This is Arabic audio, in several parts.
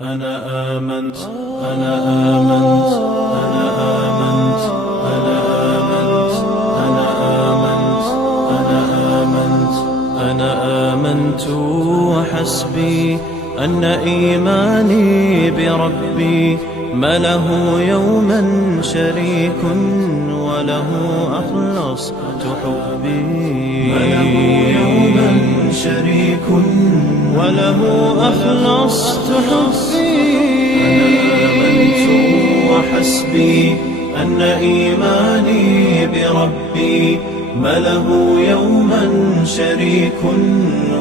أنا آمنت أنا آمنت أنا آمنت أنا آمنت أنا آمنت أنا آمنت أنا آمنت وحسبي أن إيماني بربي ما له يوما شريك وله أخلصت حبي، ما له يوما شريك وله أخلصت حبي. أنا آمنت وحسبي أن إيماني بربي ما له يوما شريك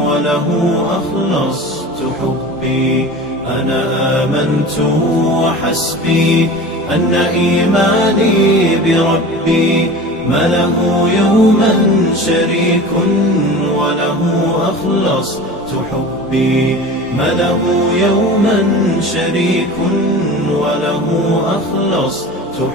وله أخلصت حبي. أنا آمنت وحسبي أن إيماني بربي ما له يوما شريك وله أخلصت حبي، ما له يوما شريك وله أخلصت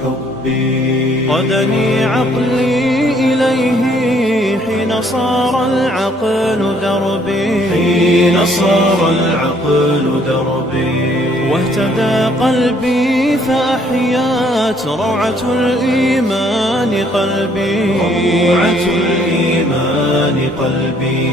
حبي. قدني عقلي إليه حين صار العقل دربي، حين صار العقل دربي. واهتدى قلبي فأحيات روعة الإيمان قلبي، روعة الإيمان قلبي.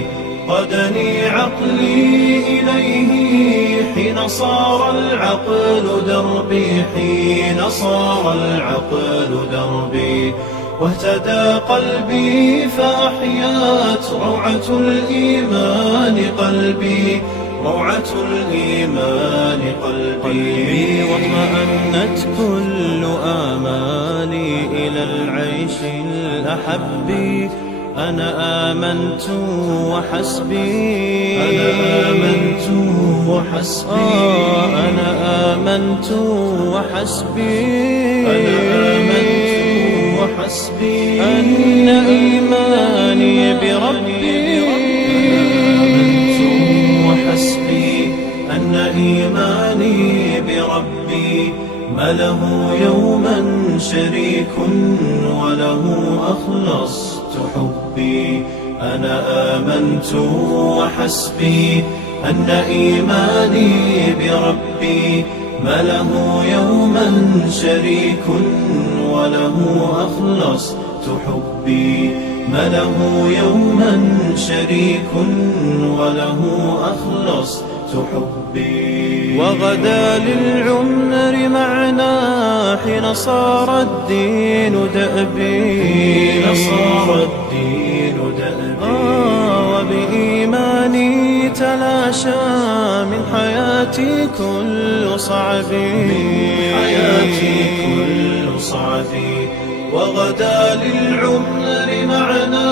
قدني عقلي إليه حين صار العقل دربي، حين صار العقل دربي. واهتدى قلبي فأحيات روعة الإيمان قلبي، روعة الإيمان قلبي. واطمأنت كل آمالي إلى العيش الأحب. أنا آمنت وحسبي، أنا آمنت وحسبي. أنا آمنت وحسبي، أنا آمنت وحسبي. أن إيماني بربي، أن إيماني بربي ما له يوما شريك وله أخلصت حبي. أنا آمنت وحسبي أن إيماني بربي ما له يوما شريك وله أخلصت حبي، ما له يوما شريك وله أخلصت حبي. وغدا للعمر معنا حين صار الدين دأبي، حين صار الدين دأبي. وبإيماني تلاشى من حياتي كل صعب، من حياتي كل صعب. وغدا للعمر معنا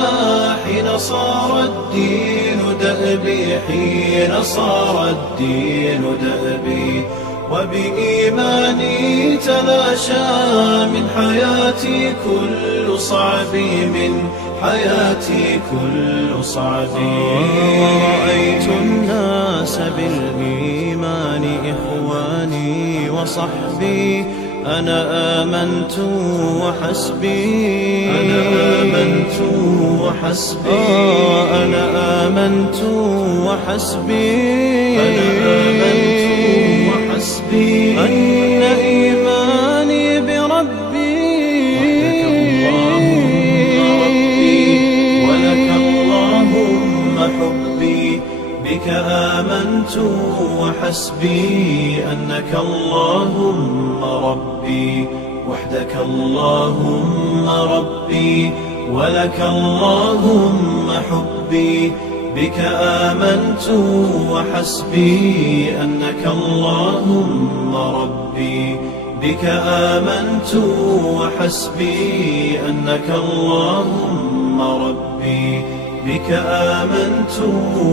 حين صار الدين دأبي، حين صار الدين دأبي. وبإيماني تلاشى من حياتي كل صعب، من حياتي كل صعب. ورأيت الناس بالإيمان إخواني وصحبي. أنا آمنت وحسبي، أنا آمنت وحسبي. أنا آمنت وحسبي، أنا آمنت وحسبي. أن إيماني بربي ولك اللهم حبي. بك آمنت وحسبي أنك اللهم ربي، وحدك اللهم ربي ولك اللهم حبي. بك آمنت وحسبي أنك اللهم ربي، بك آمنت وحسبي أنك اللهم ربي. بك آمنت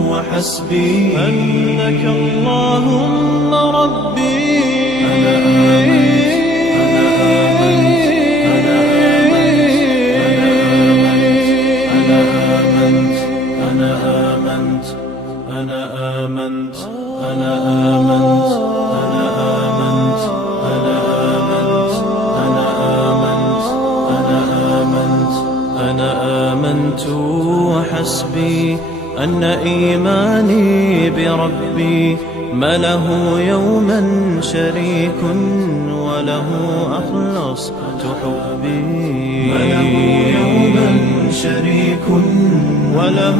وحسبي أنك اللهم ربي. أنا آمنت أنا آمنت أنا آمنت أنا آمنت أنا آمنت أنا آمنت أنا آمنت أنا آمنت أنا آمنت وحسبي أن إيماني بربي ما له يوما شريك وله أخلصت حبي، ما له يوما شريك وله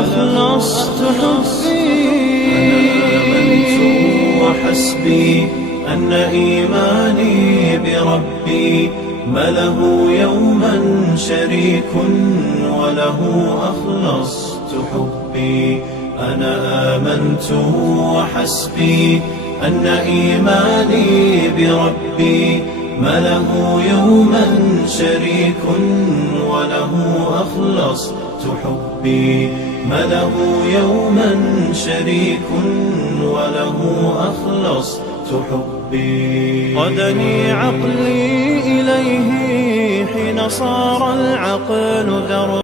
أخلصت حبي. آمنت وحسبي أن إيماني بربي ما له يوما شريك وله أخلصت حبي. أنا آمنت وحسبي أن إيماني بربي ما له يوما شريك وله أخلصت حبي، ما له يوما شريك وله أخلصت حبي. قدني عقلي إليه حين صار العقل دربا.